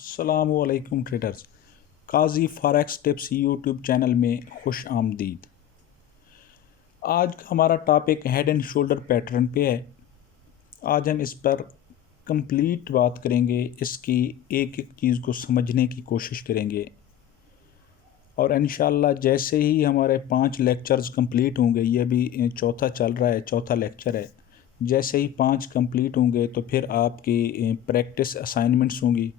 अस्सलामुअलैकुम ट्रेडर्स। काजी forex tips YouTube channel में खुश आमदीद। आज का हमारा topic head and shoulder pattern पे है। आज हम इस पर कंप्लीट बात करेंगे, इसकी एक एक चीज़ को समझने की कोशिश करेंगे और इंशाल्लाह जैसे ही हमारे 5 लेक्चर्स कंप्लीट होंगे, ये अभी चौथा चल रहा है, चौथा लेक्चर है। जैसे ही 5 कंप्लीट होंगे तो फिर आपकी प्रैक्टिस असाइनमेंट्स होंगी,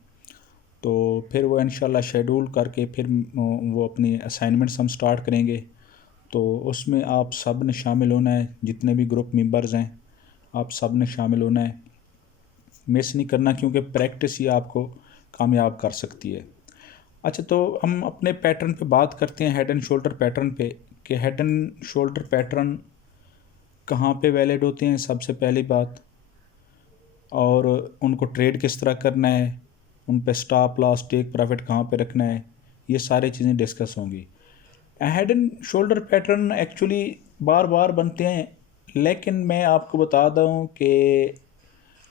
तो फिर वो इंशाल्लाह शेड्यूल करके फिर वो अपनी असाइनमेंट्स हम स्टार्ट करेंगे। तो उसमें आप सब ने शामिल होना है, जितने भी ग्रुप मेंबर्स हैं आप सब ने शामिल होना है, मिस नहीं करना, क्योंकि प्रैक्टिस ही आपको कामयाब कर सकती है। अच्छा, तो हम अपने पैटर्न पे बात करते हैं, हेड एंड शोल्डर पैटर्न पे, कि हेड एंड शोल्डर पैटर्न कहाँ पे वैलिड होते हैं सबसे पहली बात, और उनको ट्रेड किस तरह करना है, उन पे स्टॉप लॉस टेक प्रॉफिट कहाँ पे रखना है, ये सारी चीज़ें डिस्कस होंगी। Head and shoulder pattern actually बार बार बनते हैं, लेकिन मैं आपको बता दूँ कि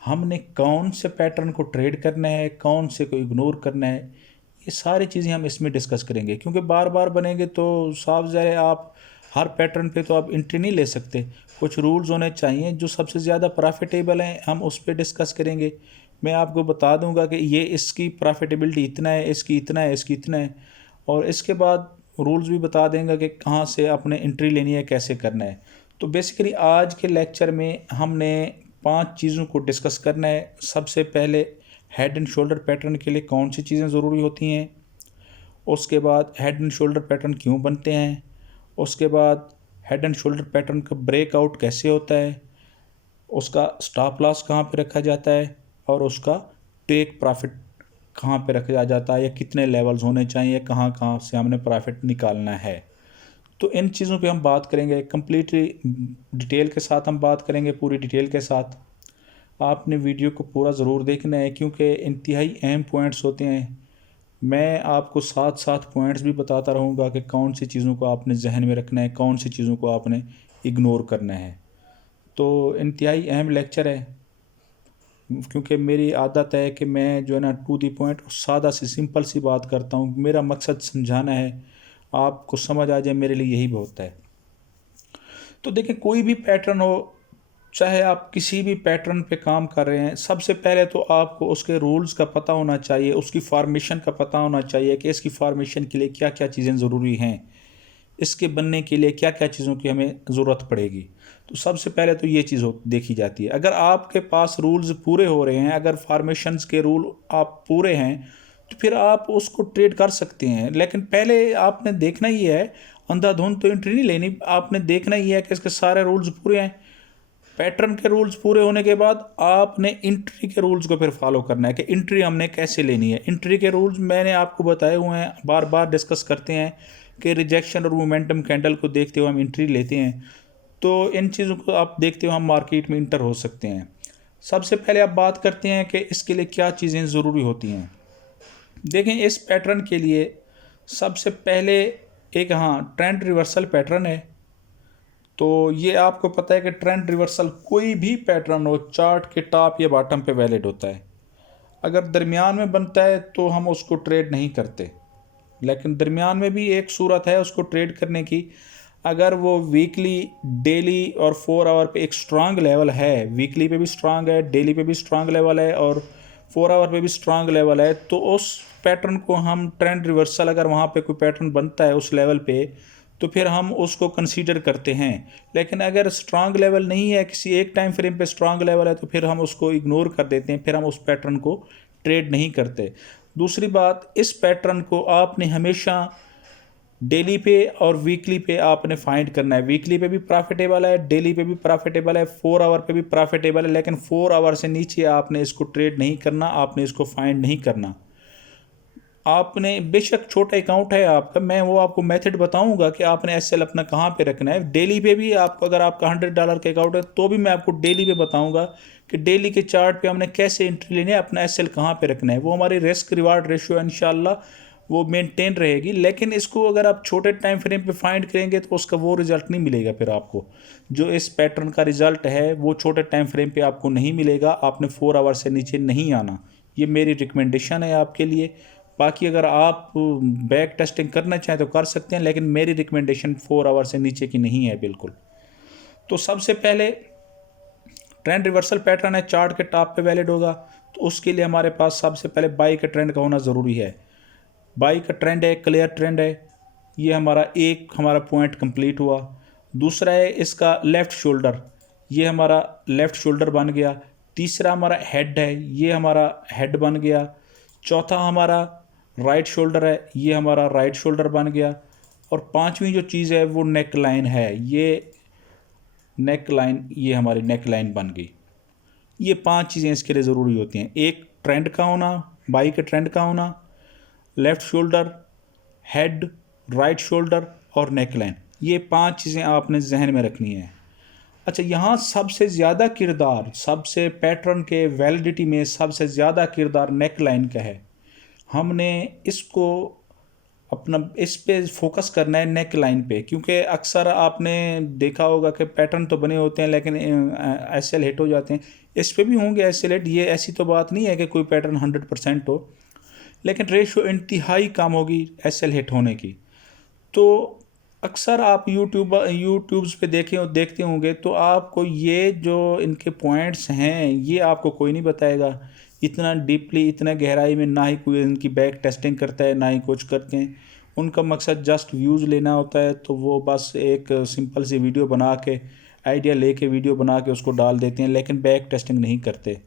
हमने कौन से पैटर्न को ट्रेड करना है, कौन से को इग्नोर करना है, ये सारी चीज़ें हम इसमें डिस्कस करेंगे। क्योंकि बार बार बनेंगे तो साफ ज़ाहिर है आप हर पैटर्न पे तो आप एंट्री नहीं ले सकते। कुछ रूल्स होने चाहिए, जो सबसे ज़्यादा प्रॉफिटेबल हैं हम उस पर डिस्कस करेंगे। मैं आपको बता दूंगा कि ये इसकी प्रॉफिटेबिलिटी इतना है, इसकी इतना है, इसकी इतना है, और इसके बाद रूल्स भी बता देंगे कि कहाँ से आपने एंट्री लेनी है, कैसे करना है। तो बेसिकली आज के लेक्चर में हमने 5 चीज़ों को डिस्कस करना है। सबसे पहले हेड एंड शोल्डर पैटर्न के लिए कौन सी चीज़ें ज़रूरी होती हैं, उसके बाद हेड एंड शोल्डर पैटर्न क्यों बनते हैं, उसके बाद हेड एंड शोल्डर पैटर्न का ब्रेकआउट कैसे होता है, उसका स्टॉप लॉस कहाँ पे रखा जाता है, और उसका टेक प्रॉफिट कहाँ पे रखा जाता है, या कितने लेवल्स होने चाहिए, कहाँ कहाँ से हमने प्रॉफिट निकालना है। तो इन चीज़ों पे हम बात करेंगे कंप्लीटली डिटेल के साथ, हम बात करेंगे पूरी डिटेल के साथ। आपने वीडियो को पूरा ज़रूर देखना है, क्योंकि इंतहाई अहम पॉइंट्स होते हैं। मैं आपको साथ साथ पॉइंट्स भी बताता रहूँगा कि कौन सी चीज़ों को आपने जहन में रखना है, कौन सी चीज़ों को आपने इग्नोर करना है। तो इंतहाई अहम लेक्चर है, क्योंकि मेरी आदत है कि मैं जो है ना टू दी पॉइंट सादा सी सिंपल सी बात करता हूँ। मेरा मकसद समझाना है, आपको समझ आ जाए, मेरे लिए यही बहुत है। तो देखिए, कोई भी पैटर्न हो, चाहे आप किसी भी पैटर्न पे काम कर रहे हैं, सबसे पहले तो आपको उसके रूल्स का पता होना चाहिए, उसकी फॉर्मेशन का पता होना चाहिए कि इसकी फॉर्मेशन के लिए क्या क्या चीज़ें ज़रूरी हैं, इसके बनने के लिए क्या क्या चीज़ों की हमें ज़रूरत पड़ेगी। तो सबसे पहले तो ये चीज़ देखी जाती है। अगर आपके पास रूल्स पूरे हो रहे हैं, अगर फॉर्मेशंस के रूल आप पूरे हैं, तो फिर आप उसको ट्रेड कर सकते हैं। लेकिन पहले आपने देखना ही है, अंधाधुंध तो एंट्री नहीं लेनी, आपने देखना ही है कि इसके सारे रूल्स पूरे हैं। पैटर्न के रूल्स पूरे होने के बाद आपने एंट्री के रूल्स को फिर फॉलो करना है कि एंट्री हमने कैसे लेनी है। एंट्री के रूल्स मैंने आपको बताए हुए हैं, बार बार डिस्कस करते हैं कि रिजेक्शन और मोमेंटम कैंडल को देखते हुए हम एंट्री लेते हैं। तो इन चीज़ों को आप देखते हुए हम मार्केट में इंटर हो सकते हैं। सबसे पहले आप बात करते हैं कि इसके लिए क्या चीज़ें ज़रूरी होती हैं। देखें, इस पैटर्न के लिए सबसे पहले एक ट्रेंड रिवर्सल पैटर्न है। तो ये आपको पता है कि ट्रेंड रिवर्सल कोई भी पैटर्न हो, चार्ट के टॉप या बॉटम पे वैलिड होता है। अगर दरमियान में बनता है तो हम उसको ट्रेड नहीं करते, लेकिन दरमियान में भी एक सूरत है उसको ट्रेड करने की। अगर वो वीकली, डेली और 4 आवर पे एक स्ट्रांग लेवल है, वीकली पे भी स्ट्रांग है, डेली पे भी स्ट्रांग लेवल है, और 4 आवर पे भी स्ट्रांग लेवल है, तो उस पैटर्न को हम ट्रेंड रिवर्सल, अगर वहाँ पे कोई पैटर्न बनता है उस लेवल पे, तो फिर हम उसको कंसीडर करते हैं। लेकिन अगर स्ट्रांग लेवल नहीं है, किसी एक टाइम फ्रेम पे स्ट्रांग लेवल है, तो फिर हम उसको इग्नोर कर देते हैं, फिर हम उस पैटर्न को ट्रेड नहीं करते। दूसरी बात, इस पैटर्न को आपने हमेशा डेली पे और वीकली पे आपने फाइंड करना है। वीकली पे भी प्रॉफिटेबल है, डेली पे भी प्रॉफिटेबल है, 4 आवर पे भी प्रॉफिटेबल है, लेकिन 4 आवर से नीचे आपने इसको ट्रेड नहीं करना, आपने इसको फाइंड नहीं करना। आपने बेशक छोटा अकाउंट है आपका, मैं वो आपको मेथड बताऊंगा कि आपने एसएल अपना कहाँ पे रखना है। डेली पे भी आपको, अगर आपका $100 का अकाउंट है तो भी मैं आपको डेली पे बताऊंगा कि डेली के चार्ट पे हमने कैसे एंट्री लेनी है, अपना एसएल कहाँ पे रखना है। वो हमारी रिस्क रिवार्ड रेशियो इंशाल्लाह वो मेंटेन रहेगी। लेकिन इसको अगर आप छोटे टाइम फ्रेम पे फाइंड करेंगे तो उसका वो रिज़ल्ट नहीं मिलेगा। फिर आपको जो इस पैटर्न का रिज़ल्ट है वो छोटे टाइम फ्रेम पे आपको नहीं मिलेगा। आपने 4 आवर से नीचे नहीं आना, ये मेरी रिकमेंडेशन है आपके लिए। बाकी अगर आप बैक टेस्टिंग करना चाहें तो कर सकते हैं, लेकिन मेरी रिकमेंडेशन 4 आवर से नीचे की नहीं है बिल्कुल। तो सबसे पहले ट्रेंड रिवर्सल पैटर्न है, चार्ट के टॉप पे वैलिड होगा, तो उसके लिए हमारे पास सबसे पहले बाई के ट्रेंड का होना ज़रूरी है। बाई का ट्रेंड है, क्लियर ट्रेंड है, ये हमारा पॉइंट कंप्लीट हुआ। दूसरा है इसका लेफ़्ट शोल्डर, ये हमारा लेफ़्ट शोल्डर बन गया। तीसरा हमारा हेड है, ये हमारा हेड बन गया। चौथा हमारा राइट शोल्डर है, ये हमारा राइट शोल्डर बन गया। और पांचवी जो चीज़ है वो नेक लाइन है, ये नेक लाइन, ये हमारी नेक लाइन बन गई। ये 5 चीज़ें इसके लिए ज़रूरी होती हैं। एक ट्रेंड का होना, बाई के ट्रेंड का होना, left shoulder, head, right shoulder और नेक लाइन, ये 5 चीज़ें आपने जहन में रखनी है। अच्छा, यहाँ सबसे ज़्यादा किरदार, सबसे पैटर्न के वैलिडिटी में सबसे ज़्यादा किरदार नेक लाइन का है। हमने इसको अपना इस पे फोकस करना है, नेक लाइन पे, क्योंकि अक्सर आपने देखा होगा कि पैटर्न तो बने होते हैं लेकिन एसएल हिट हो जाते हैं। इस पे भी होंगे एसएल हिट, ये ऐसी तो बात नहीं है कि कोई पैटर्न 100% हो, लेकिन रेशो इंतहाई कम होगी एसएल हिट होने की। तो अक्सर आप यूट्यूब्स पे देखते होंगे, तो आपको ये जो इनके पॉइंट्स हैं ये आपको कोई नहीं बताएगा इतना डीपली, इतना गहराई में। ना ही कोई इनकी बैक टेस्टिंग करता है, ना ही कुछ करते हैं। उनका मकसद जस्ट व्यूज़ लेना होता है, तो वो बस एक सिंपल सी वीडियो बना के, आइडिया लेके वीडियो बना के उसको डाल देते हैं, लेकिन बैक टेस्टिंग नहीं करते।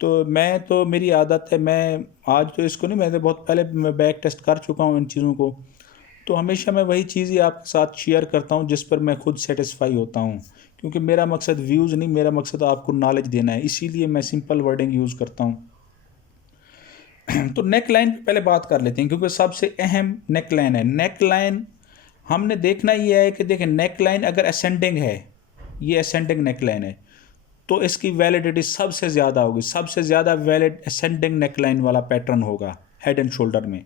तो मेरी आदत है, मैं आज तो इसको नहीं, मैं तो बहुत पहले मैं बैक टेस्ट कर चुका हूँ इन चीज़ों को। तो हमेशा मैं वही चीज़ ही आपके साथ शेयर करता हूँ जिस पर मैं खुद सेटिस्फाई होता हूँ, क्योंकि मेरा मकसद व्यूज़ नहीं, मेरा मकसद आपको नॉलेज देना है, इसीलिए मैं सिंपल वर्डिंग यूज़ करता हूँ। तो नेक लाइन पे पहले बात कर लेते हैं, क्योंकि सबसे अहम नेक लाइन है। नेक लाइन हमने देखना ये है कि देखें, नेक लाइन अगर असेंडिंग है, ये असेंडिंग नेक लाइन है, तो इसकी वैलिडिटी सबसे ज़्यादा होगी। सबसे ज़्यादा वैलिड असेंडिंग नेक लाइन वाला पैटर्न होगा हेड एंड शोल्डर में।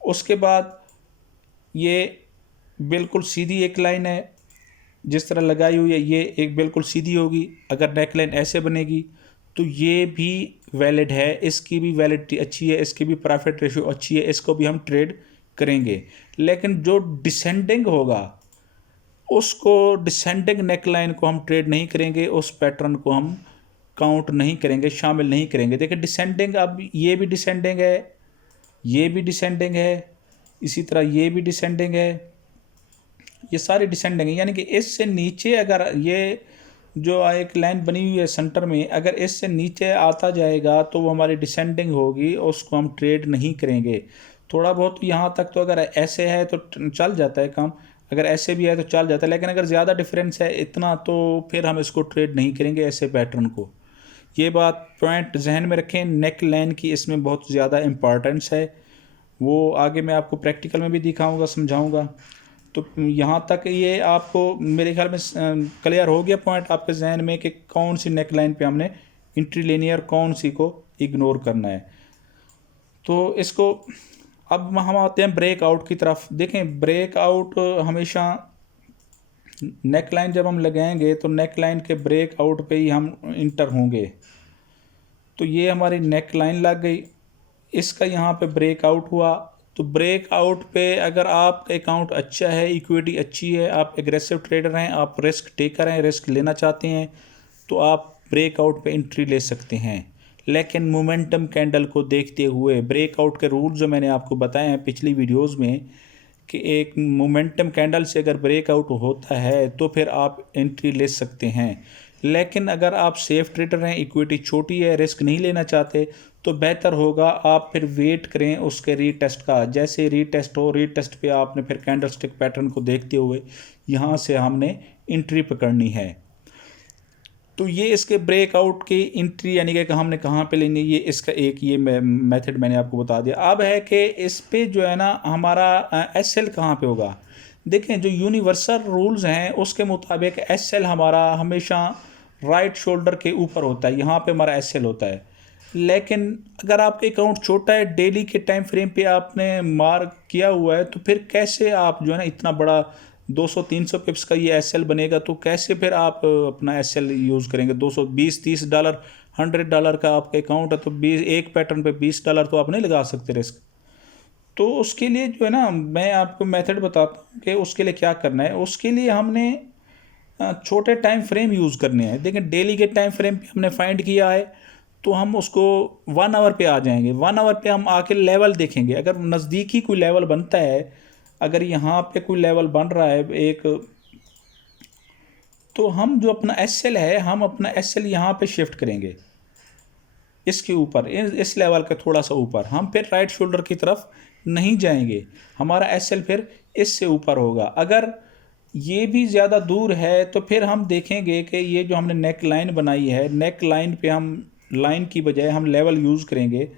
उसके बाद ये बिल्कुल सीधी एक लाइन है, जिस तरह लगाई हुई है ये एक बिल्कुल सीधी होगी। अगर नेक लाइन ऐसे बनेगी तो ये भी वैलिड है, इसकी भी वैलिडिटी अच्छी है, इसकी भी प्रॉफिट रेशियो अच्छी है, इसको भी हम ट्रेड करेंगे। लेकिन जो डिसेंडिंग होगा, उसको डिसेंडिंग नेक लाइन को हम ट्रेड नहीं करेंगे, उस पैटर्न को हम काउंट नहीं करेंगे, शामिल नहीं करेंगे। देखिए डिसेंडिंग, अब ये भी डिसेंडिंग है, ये भी डिसेंडिंग है, इसी तरह ये भी डिसेंडिंग है, ये सारे डिसेंडिंग है। यानी कि इससे नीचे अगर ये जो एक लाइन बनी हुई है सेंटर में, अगर इससे नीचे आता जाएगा तो वो हमारी डिसेंडिंग होगी, उसको हम ट्रेड नहीं करेंगे। थोड़ा बहुत यहाँ तक तो अगर ऐसे है तो चल जाता है काम, अगर ऐसे भी है तो चल जाता है, लेकिन अगर ज़्यादा डिफरेंस है इतना, तो फिर हम इसको ट्रेड नहीं करेंगे ऐसे पैटर्न को। ये बात पॉइंट जहन में रखें, नेक लाइन की इसमें बहुत ज़्यादा इम्पॉर्टेंस है। वो आगे मैं आपको प्रैक्टिकल में भी दिखाऊंगा, समझाऊंगा। तो यहाँ तक ये आपको मेरे ख्याल में क्लियर हो गया पॉइंट आपके जहन में कि कौन सी नेक लाइन पे हमने एंट्री लेनी है और कौन सी को इग्नोर करना है। तो इसको अब हम आते हैं ब्रेकआउट की तरफ। देखें, ब्रेकआउट हमेशा नेक लाइन जब हम लगाएंगे तो नेक लाइन के ब्रेकआउट पे ही हम इंटर होंगे। तो ये हमारी नेक लाइन लग गई, इसका यहाँ पे ब्रेकआउट हुआ। तो ब्रेकआउट पे अगर आपका अकाउंट अच्छा है, इक्विटी अच्छी है, आप एग्रेसिव ट्रेडर हैं, आप रिस्क टेकर हैं, रिस्क लेना चाहते हैं, तो आप ब्रेकआउट पे एंट्री ले सकते हैं। लेकिन मोमेंटम कैंडल को देखते हुए, ब्रेकआउट के रूल जो मैंने आपको बताए हैं पिछली वीडियोस में, कि एक मोमेंटम कैंडल से अगर ब्रेकआउट होता है तो फिर आप एंट्री ले सकते हैं। लेकिन अगर आप सेफ ट्रेडर हैं, इक्विटी छोटी है, रिस्क नहीं लेना चाहते, तो बेहतर होगा आप फिर वेट करें उसके रीटेस्ट का। जैसे रीटेस्ट हो, रीटेस्ट पे आपने फिर कैंडलस्टिक पैटर्न को देखते हुए यहाँ से हमने एंट्री पकड़नी है। तो ये इसके ब्रेकआउट की एंट्री यानी कि हमने कहाँ पे लेनी है, ये इसका एक ये मेथड मैंने आपको बता दिया। अब है कि इस पे जो है ना हमारा एसएल कहाँ पे होगा। देखें, जो यूनिवर्सल रूल्स हैं उसके मुताबिक एसएल हमारा हमेशा राइट शोल्डर के ऊपर होता है, यहाँ पे हमारा एसएल होता है। लेकिन अगर आपका अकाउंट छोटा है, डेली के टाइम फ्रेम पे आपने मार्क किया हुआ है, तो फिर कैसे आप जो है ना इतना बड़ा 200-300 पिप्स का ये एसएल बनेगा, तो कैसे फिर आप अपना एसएल यूज़ करेंगे। $220-30 $100 का आपका अकाउंट है तो 20 एक पैटर्न पे $20 तो आप नहीं लगा सकते रिस्क। तो उसके लिए जो है ना, मैं आपको मेथड बताता हूँ कि उसके लिए क्या करना है। उसके लिए हमने छोटे टाइम फ्रेम यूज़ करने हैं। देखें, डेली के टाइम फ्रेम पे हमने फाइंड किया है तो हम उसको 1 आवर पे आ जाएंगे। 1 आवर पे हम आके लेवल देखेंगे। अगर नज़दीकी कोई लेवल बनता है, अगर यहाँ पे कोई लेवल बन रहा है एक, तो हम जो अपना एस एल है, हम अपना एस एल यहाँ पर शिफ्ट करेंगे इसके ऊपर, इस लेवल के थोड़ा सा ऊपर। हम फिर राइट शोल्डर की तरफ नहीं जाएंगे, हमारा एस एल फिर इससे ऊपर होगा। अगर ये भी ज़्यादा दूर है तो फिर हम देखेंगे कि ये जो हमने नेक लाइन बनाई है, नेक लाइन पे हम लाइन की बजाय हम लेवल यूज़ करेंगे।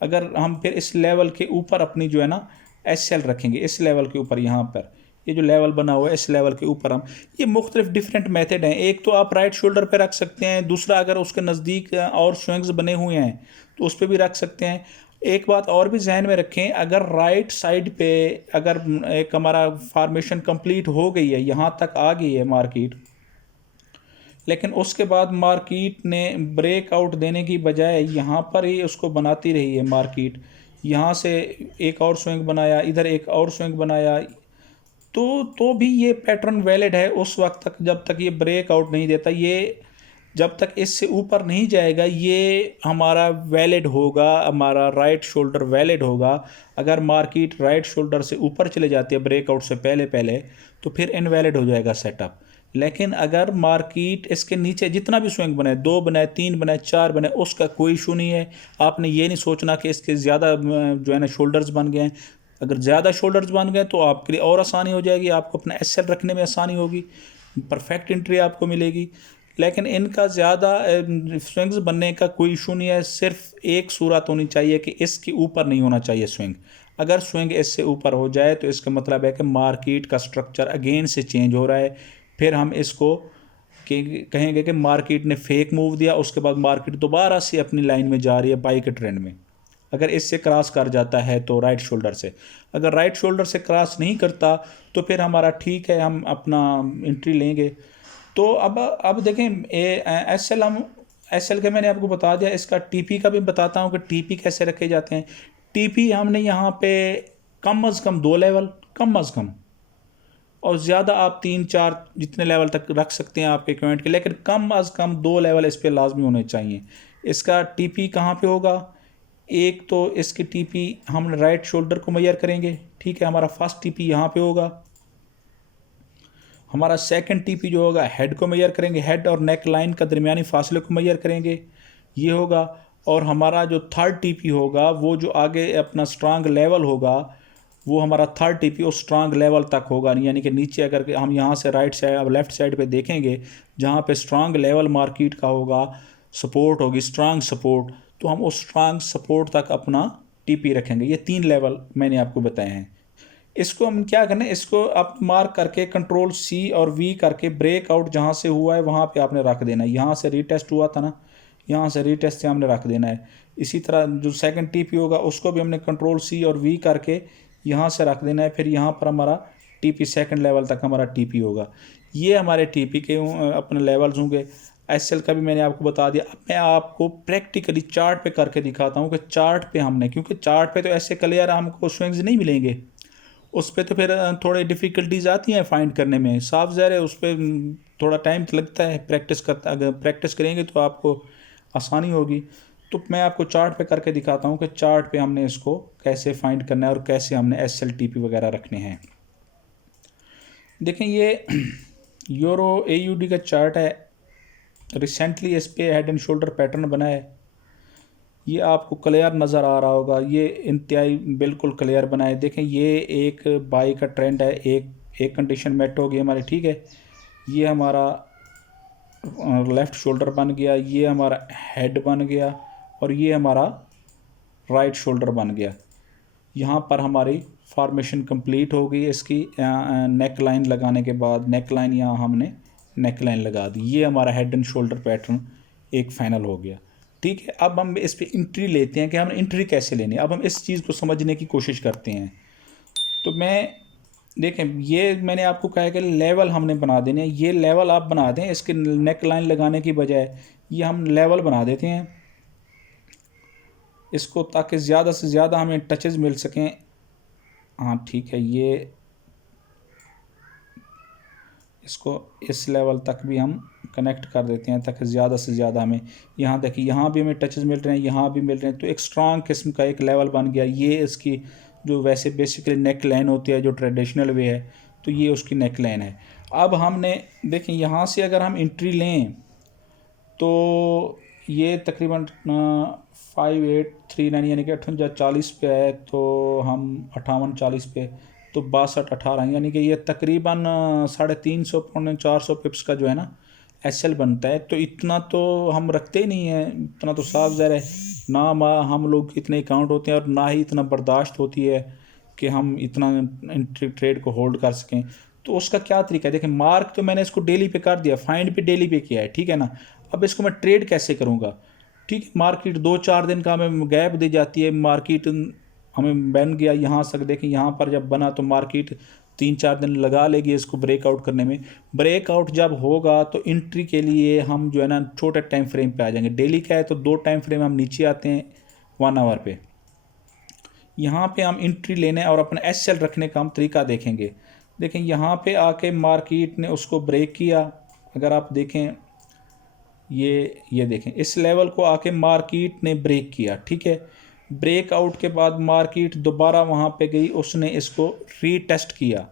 अगर हम फिर इस लेवल के ऊपर अपनी जो है ना एस एल रखेंगे, इस लेवल के ऊपर, यहाँ पर ये जो लेवल बना हुआ है इस लेवल के ऊपर हम, ये मुख्तलिफ डिफरेंट मेथड हैं। एक तो आप राइट शोल्डर पे रख सकते हैं, दूसरा अगर उसके नज़दीक और स्विंग्स बने हुए हैं तो उस पर भी रख सकते हैं। एक बात और भी जहन में रखें, अगर राइट साइड पे अगर एक हमारा फार्मेशन कंप्लीट हो गई है, यहाँ तक आ गई है मार्केट, लेकिन उसके बाद मार्केट ने ब्रेकआउट देने की बजाय यहाँ पर ही उसको बनाती रही है मार्केट, यहाँ से एक और स्विंग बनाया, इधर एक और स्विंग बनाया, तो भी ये पैटर्न वैलिड है उस वक्त तक जब तक ये ब्रेकआउट नहीं देता। ये जब तक इससे ऊपर नहीं जाएगा ये हमारा वैलिड होगा, हमारा राइट शोल्डर वैलिड होगा। अगर मार्केट राइट शोल्डर से ऊपर चले जाती है ब्रेकआउट से पहले पहले तो फिर इनवैलिड हो जाएगा सेटअप। लेकिन अगर मार्केट इसके नीचे जितना भी स्विंग बनाए, 2 बनाए, 3 बनाए, 4 बनाए, उसका कोई इशू नहीं है। आपने ये नहीं सोचना कि इसके ज़्यादा जो है ना शोल्डर्स बन गए हैं। अगर ज़्यादा शोल्डर्स बन गए तो आपके लिए और आसानी हो जाएगी, आपको अपना एस एल रखने में आसानी होगी, परफेक्ट एंट्री आपको मिलेगी। लेकिन इनका ज़्यादा स्विंग्स बनने का कोई इशू नहीं है। सिर्फ एक सूरत होनी चाहिए कि इसके ऊपर नहीं होना चाहिए स्विंग। अगर स्विंग इससे ऊपर हो जाए तो इसका मतलब है कि मार्केट का स्ट्रक्चर अगेन से चेंज हो रहा है। फिर हम इसको कहेंगे कि मार्केट ने फेक मूव दिया, उसके बाद मार्केट दोबारा से अपनी लाइन में जा रही है बाई के ट्रेंड में। अगर इससे क्रॉस कर जाता है तो राइट शोल्डर से, अगर राइट शोल्डर से क्रॉस नहीं करता तो फिर हमारा ठीक है, हम अपना एंट्री लेंगे। तो अब देखें, एस एल, हम एस एल के मैंने आपको बता दिया, इसका टीपी का भी बताता हूँ कि टीपी कैसे रखे जाते हैं। टीपी हमने यहाँ पे कम अज़ कम 2 लेवल, कम अज़ कम, और ज़्यादा आप 3-4 जितने लेवल तक रख सकते हैं आपके क्वेंट के, लेकिन कम अज़ कम 2 लेवल इस पर लाजमी होने चाहिए। इसका टीपी कहाँ पे होगा? एक तो इसकी टीपी हम राइट शोल्डर को मेजर करेंगे, ठीक है, हमारा फर्स्ट टीपी यहाँ पे होगा। हमारा सेकंड टीपी जो होगा हेड को मेजर करेंगे, हेड और नेक लाइन का दरमियानी फासले को मेजर करेंगे, ये होगा। और हमारा जो थर्ड टीपी होगा, वो जो आगे अपना स्ट्रांग लेवल होगा, वो हमारा थर्ड टीपी उस स्ट्रांग लेवल तक होगा। यानी कि नीचे अगर हम यहाँ से राइट साइड अब लेफ़्ट साइड पे देखेंगे, जहाँ पे स्ट्रांग लेवल मार्केट का होगा, सपोर्ट होगी स्ट्रांग सपोर्ट, तो हम उस स्ट्रांग सपोर्ट तक अपना टीपी रखेंगे। ये 3 लेवल मैंने आपको बताए हैं। इसको हम क्या करना है, इसको आप मार्क करके कंट्रोल सी और वी करके ब्रेकआउट जहाँ से हुआ है वहाँ पे आपने रख देना है। यहाँ से रीटेस्ट हुआ था ना, यहाँ से रीटेस्ट से हमने रख देना है। इसी तरह जो सेकंड टीपी होगा उसको भी हमने कंट्रोल सी और वी करके यहाँ से रख देना है। फिर यहाँ पर हमारा टीपी सेकंड लेवल तक हमारा टीपी होगा। ये हमारे टीपी के अपने लेवल्स होंगे। एसएल का भी मैंने आपको बता दिया। अब मैं आपको प्रैक्टिकली चार्ट पे करके दिखाता हूँ कि चार्ट पे हमने, क्योंकि चार्ट पे तो ऐसे क्लियर हमको स्विंग्स नहीं मिलेंगे, उस पर तो फिर थोड़ी डिफ़िकल्टीज आती हैं फाइंड करने में, साफ ज़ाहिर है उस पर थोड़ा टाइम लगता है। अगर प्रैक्टिस करेंगे तो आपको आसानी होगी। तो मैं आपको चार्ट पे करके दिखाता हूँ कि चार्ट पे हमने इसको कैसे फाइंड करना है और कैसे हमने SLTP वगैरह रखने हैं। देखें, ये यूरो AUD का चार्ट है। रिसेंटली इस पर हेड एंड शोल्डर पैटर्न बना है, ये आपको क्लियर नज़र आ रहा होगा। ये इंतहाई बिल्कुल क्लियर बना है। देखें, ये एक बाई का ट्रेंड है, एक कंडीशन मेट होगी हमारी, ठीक है। ये हमारा लेफ़्ट शोल्डर बन गया, ये हमारा हेड बन गया, और ये हमारा राइट शोल्डर बन गया। यहाँ पर हमारी फॉर्मेशन कंप्लीट हो गई। इसकी नेक लाइन लगाने के बाद, नेक लाइन यहाँ हमने नेक लाइन लगा दी। ये हमारा हेड एंड शोल्डर पैटर्न एक फाइनल हो गया, ठीक है। अब हम इस पर एंट्री लेते हैं कि हमने एंट्री कैसे लेनी है। अब हम इस चीज़ को समझने की कोशिश करते हैं। तो देखें, ये मैंने आपको कहा है कि लेवल हमने बना देने हैं। ये लेवल आप बना दें, इसके नेक लाइन लगाने की बजाय ये हम लेवल बना देते हैं इसको, ताकि ज़्यादा से ज़्यादा हमें टचेस मिल सकें। हाँ ठीक है, ये इसको इस लेवल तक भी हम कनेक्ट कर देते हैं ताकि ज़्यादा से ज़्यादा हमें, यहाँ देखिए यहाँ भी हमें टचेस मिल रहे हैं, यहाँ भी मिल रहे हैं, तो एक स्ट्रॉन्ग किस्म का एक लेवल बन गया। ये इसकी जो वैसे बेसिकली नेक लाइन होती है जो ट्रेडिशनल वे है, तो ये उसकी नेक लाइन है। अब हमने देखें यहाँ से अगर हम एंट्री लें तो ये तकरीबन 5839 यानी कि 5840 पे है, तो हम 5840 पे, तो 6218 यानी कि ये तकरीबन 350 400 पिप्स का जो है ना एसएल बनता है। तो इतना तो हम रखते ही नहीं है, इतना तो साफ ज़ाहिर है ना हम लोग इतने अकाउंट होते हैं और ना ही इतना बर्दाश्त होती है कि हम इतना ट्रेड को होल्ड कर सकें। तो उसका क्या तरीका है, देखिए मार्क तो मैंने इसको डेली पे कर दिया, फाइंड भी डेली पे किया है, ठीक है ना। अब इसको मैं ट्रेड कैसे करूँगा, ठीक है, मार्केट 2-4 दिन का हमें गैप दी जाती है, मार्केट हमें बन गया यहाँ तक, देखें यहाँ पर जब बना तो मार्केट 3-4 दिन लगा लेगी इसको ब्रेकआउट करने में। ब्रेकआउट जब होगा तो एंट्री के लिए हम जो है ना छोटे टाइम फ्रेम पे आ जाएंगे। डेली का है तो 2 टाइम फ्रेम हम नीचे आते हैं 1 आवर पे, यहाँ पे हम एंट्री लेने और अपना एसएल रखने का हम तरीका देखेंगे। देखें यहाँ पे आके मार्केट ने उसको ब्रेक किया, अगर आप देखें ये देखें इस लेवल को आके मार्केट ने ब्रेक किया, ठीक है। ब्रेकआउट के बाद मार्केट दोबारा वहाँ पे गई, उसने इसको रीटेस्ट किया,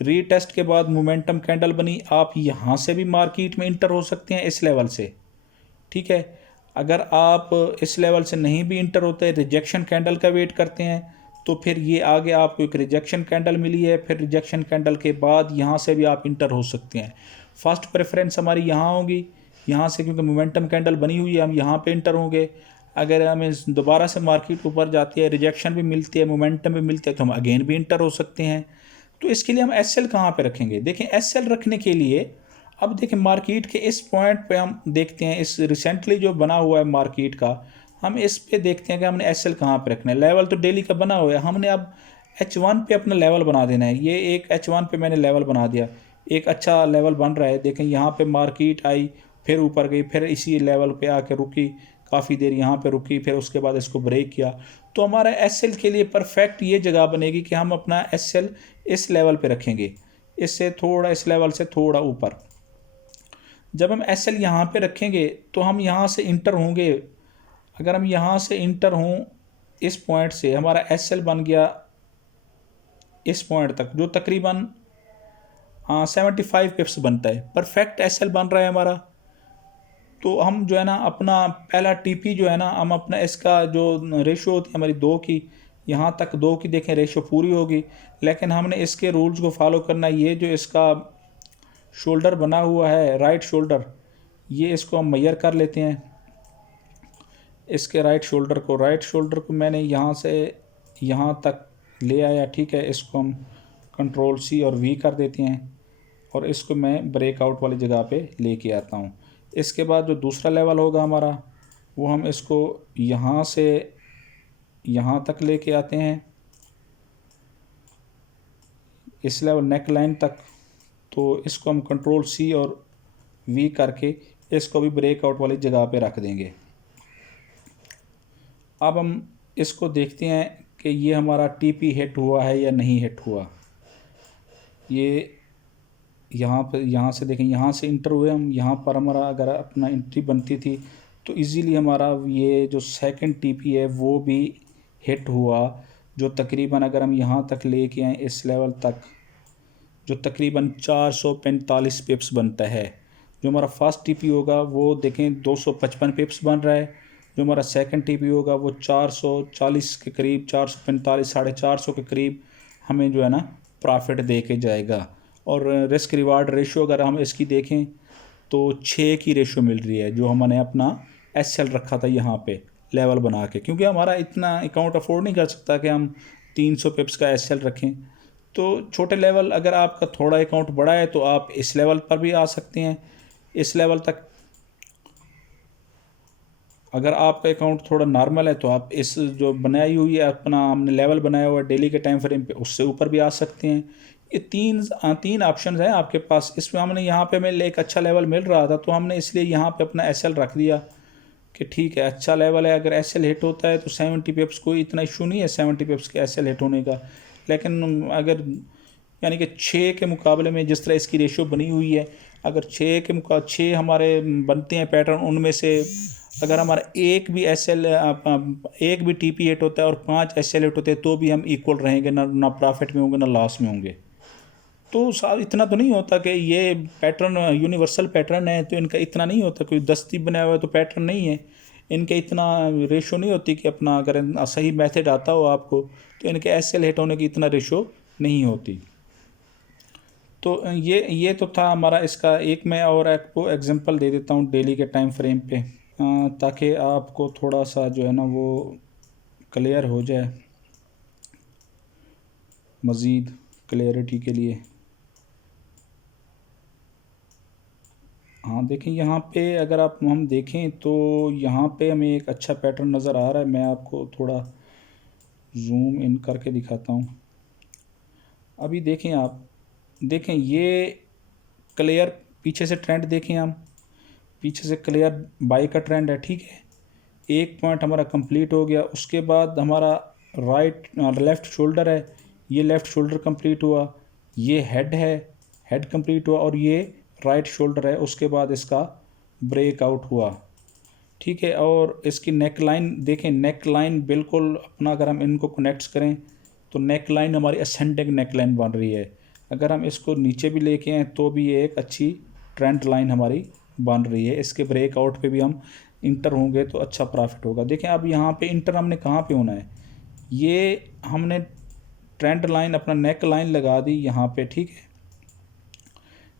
रीटेस्ट के बाद मोमेंटम कैंडल बनी। आप यहाँ से भी मार्केट में इंटर हो सकते हैं इस लेवल से, ठीक है। अगर आप इस लेवल से नहीं भी इंटर होते, रिजेक्शन कैंडल का वेट करते हैं, तो फिर ये आगे आपको एक रिजेक्शन कैंडल मिली है, फिर रिजेक्शन कैंडल के बाद यहाँ से भी आप इंटर हो सकते हैं। फर्स्ट प्रेफरेंस हमारी यहाँ होगी, यहाँ से क्योंकि मोमेंटम कैंडल बनी हुई है हम यहाँ पे इंटर होंगे। अगर हमें दोबारा से मार्केट ऊपर जाती है, रिजेक्शन भी मिलती है, मोमेंटम भी मिलती है, तो हम अगेन भी इंटर हो सकते हैं। तो इसके लिए हम एसएल कहाँ पे रखेंगे, देखें एसएल रखने के लिए अब देखें मार्केट के इस पॉइंट पे हम देखते हैं, इस रिसेंटली जो बना हुआ है मार्केट का, हम इस पे देखते हैं कि हमने एसएल कहाँ पे रखना है। लेवल तो डेली का बना हुआ है, हमने अब H1 पे अपना लेवल बना देना है। ये एक H1 पे मैंने लेवल बना दिया, एक अच्छा लेवल बन रहा है। देखें यहाँ पे मार्केट आई, फिर ऊपर गई, फिर इसी लेवल पे आके रुकी, काफ़ी देर यहाँ पे रुकी, फिर उसके बाद इसको ब्रेक किया। तो हमारा एसएल के लिए परफेक्ट ये जगह बनेगी कि हम अपना एसएल इस लेवल पे रखेंगे, इससे थोड़ा इस लेवल से थोड़ा ऊपर। जब हम एसएल यहाँ पे रखेंगे तो हम यहाँ से इंटर होंगे। अगर हम यहाँ से इंटर हों इस पॉइंट से, हमारा एसएल बन गया इस पॉइंट तक, जो तकरीबन 75 पिप्स बनता है, परफेक्ट एसएल बन रहा है हमारा। तो हम जो है ना अपना पहला टीपी जो है ना, हम अपना इसका जो रेशो होती है हमारी 2 की, यहाँ तक 2 की देखें रेशो पूरी होगी, लेकिन हमने इसके रूल्स को फॉलो करना। ये जो इसका शोल्डर बना हुआ है राइट शोल्डर, ये इसको हम मेजर कर लेते हैं, इसके राइट शोल्डर को मैंने यहाँ से यहाँ तक ले आया, ठीक है। इसको हम कंट्रोल C और V कर देते हैं और इसको मैं ब्रेकआउट वाली जगह पे लेके आता हूँ। इसके बाद जो दूसरा लेवल होगा हमारा, वो हम इसको यहाँ से यहाँ तक लेके आते हैं, इस लेवल नेक लाइन तक। तो इसको हम कंट्रोल C और V करके इसको भी ब्रेकआउट वाली जगह पे रख देंगे। अब हम इसको देखते हैं कि ये हमारा टीपी हिट हुआ है या नहीं हिट हुआ। ये यहाँ से देखें, यहाँ से इंटर हुए हम, यहाँ पर हमारा अगर अपना एंट्री बनती थी तो इजीली हमारा ये जो सेकंड टीपी है वो भी हिट हुआ, जो तकरीबन अगर हम यहाँ तक लेके आए इस लेवल तक, जो तकरीबन 445 पिप्स बनता है। जो हमारा फर्स्ट टीपी होगा वो देखें 255 पिप्स बन रहा है, जो हमारा सेकंड टीपी होगा वो 440 के करीब, 445 450 के करीब हमें जो है ना प्रॉफिट दे के जाएगा। और रिस्क रिवार्ड रेशो अगर हम इसकी देखें तो 6 की रेशो मिल रही है, जो हमने अपना एसएल रखा था यहाँ पे लेवल बना के, क्योंकि हमारा इतना अकाउंट अफोर्ड नहीं कर सकता कि हम 300 पिप्स का एसएल रखें। तो छोटे लेवल, अगर आपका थोड़ा अकाउंट बड़ा है तो आप इस लेवल पर भी आ सकते हैं, इस लेवल तक। अगर आपका अकाउंट थोड़ा नॉर्मल है तो आप इस जो बनाई हुई है अपना हमने लेवल बनाया हुआ है डेली के टाइम फ्रेम पे, उससे ऊपर भी आ सकते हैं। ये तीन ऑप्शन हैं आपके पास। इसमें हमने यहाँ पे हमें एक अच्छा लेवल मिल रहा था तो हमने इसलिए यहाँ पे अपना SL रख दिया कि ठीक है अच्छा लेवल है। अगर SL हिट होता है तो 70 पिप्स कोई इतना इशू नहीं है 70 पिप्स के SL हिट होने का। लेकिन अगर यानी कि 6 के मुकाबले में जिस तरह इसकी रेशियो बनी हुई है, अगर 6 हमारे बनते हैं पैटर्न, उनमें से अगर हमारा एक भी TP हिट होता है और 5 SL हिट होते हैं तो भी हम इक्वल रहेंगे, ना प्रॉफिट में होंगे ना लॉस में होंगे। तो साहब इतना तो नहीं होता कि ये पैटर्न यूनिवर्सल पैटर्न है तो इनका इतना नहीं होता, कोई दस्ती बनाया हुआ है तो पैटर्न नहीं है, इनके इतना रेशो नहीं होती कि अपना अगर सही मेथड आता हो आपको तो इनके SL हिट होने की इतना रेशो नहीं होती। तो ये तो था हमारा इसका। एक मैं और आपको एग्जांपल दे देता हूँ डेली के टाइम फ्रेम पे, ताकि आपको थोड़ा सा जो है ना वो क्लियर हो जाए मज़ीद क्लियरिटी के लिए। हाँ देखें यहाँ पे अगर हम देखें तो यहाँ पे हमें एक अच्छा पैटर्न नज़र आ रहा है। मैं आपको थोड़ा जूम इन करके दिखाता हूँ। अभी देखें, आप देखें ये क्लियर पीछे से ट्रेंड देखें, हम पीछे से क्लियर बाई का ट्रेंड है, ठीक है। एक पॉइंट हमारा कंप्लीट हो गया, उसके बाद हमारा लेफ़्ट शोल्डर है, ये लेफ़्ट शोल्डर कंप्लीट हुआ, ये हेड है, हेड कंप्लीट हुआ, और ये राइट शोल्डर है, उसके बाद इसका ब्रेकआउट हुआ, ठीक है। और इसकी नेक लाइन देखें, नेक लाइन बिल्कुल अपना अगर हम इनको कनेक्ट करें तो नेक लाइन हमारी असेंडिंग नेक लाइन बन रही है। अगर हम इसको नीचे भी लेके आएँ तो भी ये एक अच्छी ट्रेंड लाइन हमारी बन रही है। इसके ब्रेकआउट पे भी हम इंटर होंगे तो अच्छा प्रॉफिट होगा। देखें अब यहाँ पे इंटर हमने कहाँ पे होना है, ये हमने ट्रेंड लाइन अपना नेक लाइन लगा दी यहाँ पे, ठीक है।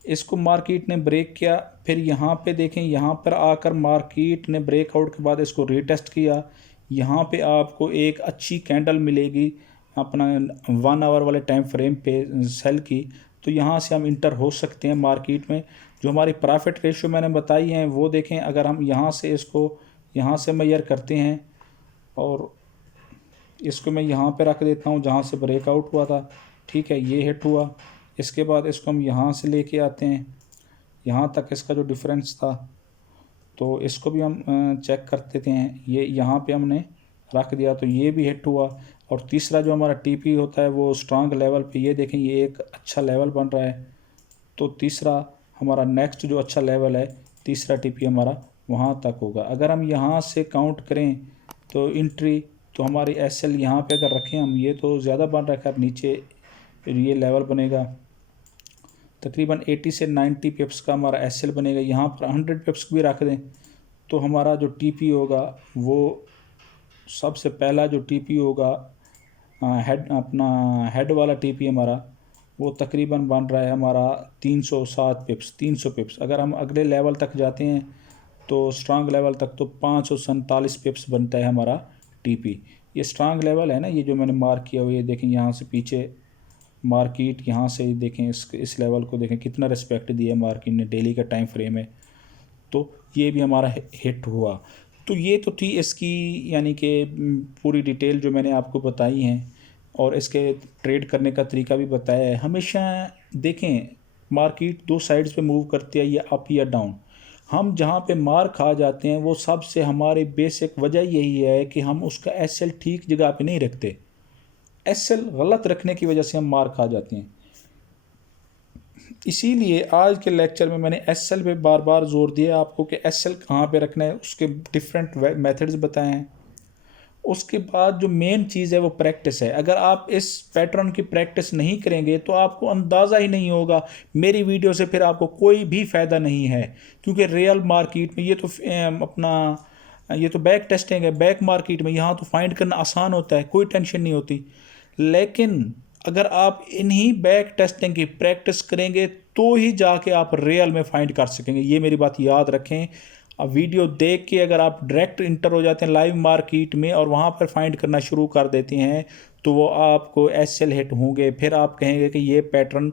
इसको मार्केट ने ब्रेक किया, फिर यहाँ पे देखें, यहाँ पर आकर मार्केट ने ब्रेकआउट के बाद इसको रीटेस्ट किया। यहाँ पे आपको एक अच्छी कैंडल मिलेगी अपना 1 आवर वाले टाइम फ्रेम पे सेल की, तो यहाँ से हम इंटर हो सकते हैं मार्केट में। जो हमारी प्रॉफिट रेशियो मैंने बताई हैं वो देखें, अगर हम यहाँ से इसको यहाँ से मेजर करते हैं और इसको मैं यहाँ पे रख देता हूँ जहाँ से ब्रेकआउट हुआ था, ठीक है, ये हिट हुआ। इसके बाद इसको हम यहाँ से लेके आते हैं, यहाँ तक इसका जो डिफरेंस था तो इसको भी हम चेक कर देते हैं। ये यहाँ पे हमने रख दिया तो ये भी हिट हुआ। और तीसरा जो हमारा TP होता है वो स्ट्रांग लेवल पे, ये देखें ये एक अच्छा लेवल बन रहा है। तो तीसरा हमारा नेक्स्ट जो अच्छा लेवल है, तीसरा TP हमारा वहाँ तक होगा। अगर हम यहाँ से काउंट करें तो एंट्री तो हमारी SL यहाँ पे अगर रखें हम, ये तो ज़्यादा बन रखा है, नीचे ये लेवल बनेगा तकरीबन 80 से 90 पिप्स का हमारा SL बनेगा। यहाँ पर 100 पिप्स भी रख दें तो हमारा जो TP होगा वो सबसे पहला जो TP होगा हेड वाला TP हमारा वो तकरीबन बन रहा है हमारा 307 पिप्स, 300 पिप्स। अगर हम अगले लेवल तक जाते हैं तो स्ट्रांग लेवल तक तो 547 पिप्स बनता है हमारा TP। ये स्ट्रांग लेवल है ना, ये जो मैंने मार्क किया हुआ, ये देखें यहाँ से पीछे मार्केट यहाँ से देखें, इस लेवल को देखें कितना रिस्पेक्ट दिया मार्केट ने, डेली का टाइम फ्रेम है, तो ये भी हमारा हिट हुआ। तो ये तो थी इसकी यानी कि पूरी डिटेल जो मैंने आपको बताई हैं, और इसके ट्रेड करने का तरीका भी बताया है। हमेशा देखें मार्केट दो साइड्स पे मूव करती है, या अप या डाउन। हम जहाँ पे मार खा जाते हैं वो सबसे हमारी बेसिक वजह यही है कि हम उसका SL ठीक जगह पे नहीं रखते। SL गलत रखने की वजह से हम मार खा जाते हैं। इसीलिए आज के लेक्चर में मैंने SL पे बार बार जोर दिया आपको कि SL कहाँ पे रखना है, उसके डिफरेंट मेथड्स बताए हैं। उसके बाद जो मेन चीज़ है वो प्रैक्टिस है। अगर आप इस पैटर्न की प्रैक्टिस नहीं करेंगे तो आपको अंदाज़ा ही नहीं होगा। मेरी वीडियो से फिर आपको कोई भी फ़ायदा नहीं है, क्योंकि रियल मार्केट में ये तो ये तो बैक टेस्टिंग है। बैक मार्केट में यहाँ तो फाइंड करना आसान होता है, कोई टेंशन नहीं होती। लेकिन अगर आप इन्हीं बैक टेस्टिंग की प्रैक्टिस करेंगे तो ही जाके आप रियल में फाइंड कर सकेंगे। ये मेरी बात याद रखें। अब वीडियो देख के अगर आप डायरेक्ट इंटर हो जाते हैं लाइव मार्केट में और वहाँ पर फाइंड करना शुरू कर देते हैं तो वो आपको SL हिट होंगे। फिर आप कहेंगे कि ये पैटर्न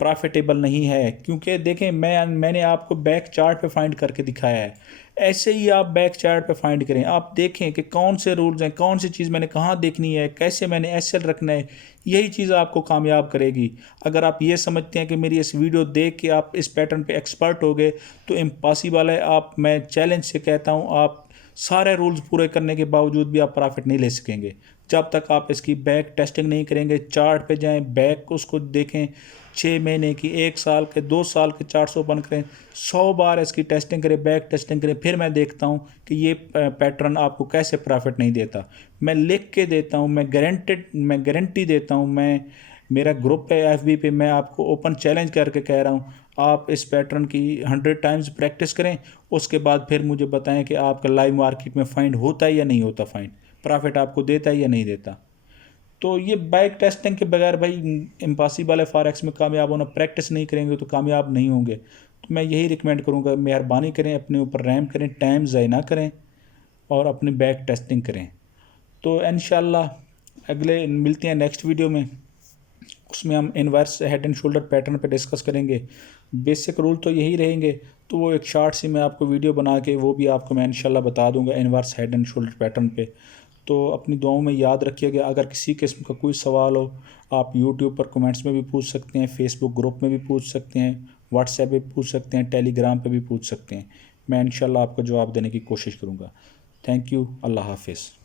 प्रॉफिटेबल नहीं है, क्योंकि देखें मैंने आपको बैक चार्ट पे फाइंड करके दिखाया है। ऐसे ही आप बैक चार्ट पे फाइंड करें, आप देखें कि कौन से रूल्स हैं, कौन सी चीज़ मैंने कहाँ देखनी है, कैसे मैंने एसएल रखना है। यही चीज़ आपको कामयाब करेगी। अगर आप ये समझते हैं कि मेरी इस वीडियो देख के आप इस पैटर्न पे एक्सपर्ट हो गए तो इम्पॉसिबल है। मैं चैलेंज से कहता हूँ, आप सारे रूल्स पूरे करने के बावजूद भी आप प्रॉफिट नहीं ले सकेंगे जब तक आप इसकी बैक टेस्टिंग नहीं करेंगे। चार्ट पे जाएं, बैक उसको देखें, 6 महीने की, 1 साल के, 2 साल के चार्ट्स ओपन करें, 100 बार इसकी टेस्टिंग करें, बैक टेस्टिंग करें। फिर मैं देखता हूँ कि ये पैटर्न आपको कैसे प्रॉफिट नहीं देता। मैं लिख के देता हूँ, मैं गारंटी देता हूँ। मेरा ग्रुप है एफबी पे, मैं आपको ओपन चैलेंज करके कह रहा हूँ, आप इस पैटर्न की 100 टाइम्स प्रैक्टिस करें, उसके बाद फिर मुझे बताएं कि आपका लाइव मार्केट में फाइंड होता है या नहीं होता, फाइंड प्रॉफिट आपको देता है या नहीं देता। तो ये बैक टेस्टिंग के बगैर भाई इम्पॉसिबल है फॉरेक्स में कामयाब होना। प्रैक्टिस नहीं करेंगे तो कामयाब नहीं होंगे। तो मैं यही रिकमेंड करूँगा, मेहरबानी करें, अपने ऊपर रहम करें, टाइम ज़ाय ना करें और अपनी बैक टेस्टिंग करें। तो इंशाल्लाह अगले मिलते हैं नेक्स्ट वीडियो में, उसमें हम inverse head and shoulder pattern पे डिस्कस करेंगे। बेसिक रूल तो यही रहेंगे, तो वो एक शार्ट सी मैं आपको वीडियो बना के वो भी आपको मैं इंशाल्लाह बता दूंगा inverse head and shoulder pattern पे। तो अपनी दुआओं में याद रखिएगा। अगर किसी किस्म का कोई सवाल हो, आप यूट्यूब पर कमेंट्स में भी पूछ सकते हैं, फेसबुक ग्रुप में भी पूछ सकते हैं, व्हाट्सएप पे पूछ सकते हैं, टेलीग्राम पे भी पूछ सकते हैं। मैं इंशाल्लाह आपको जवाब देने की कोशिश करूँगा। Thank you. अल्लाह हाफिज़।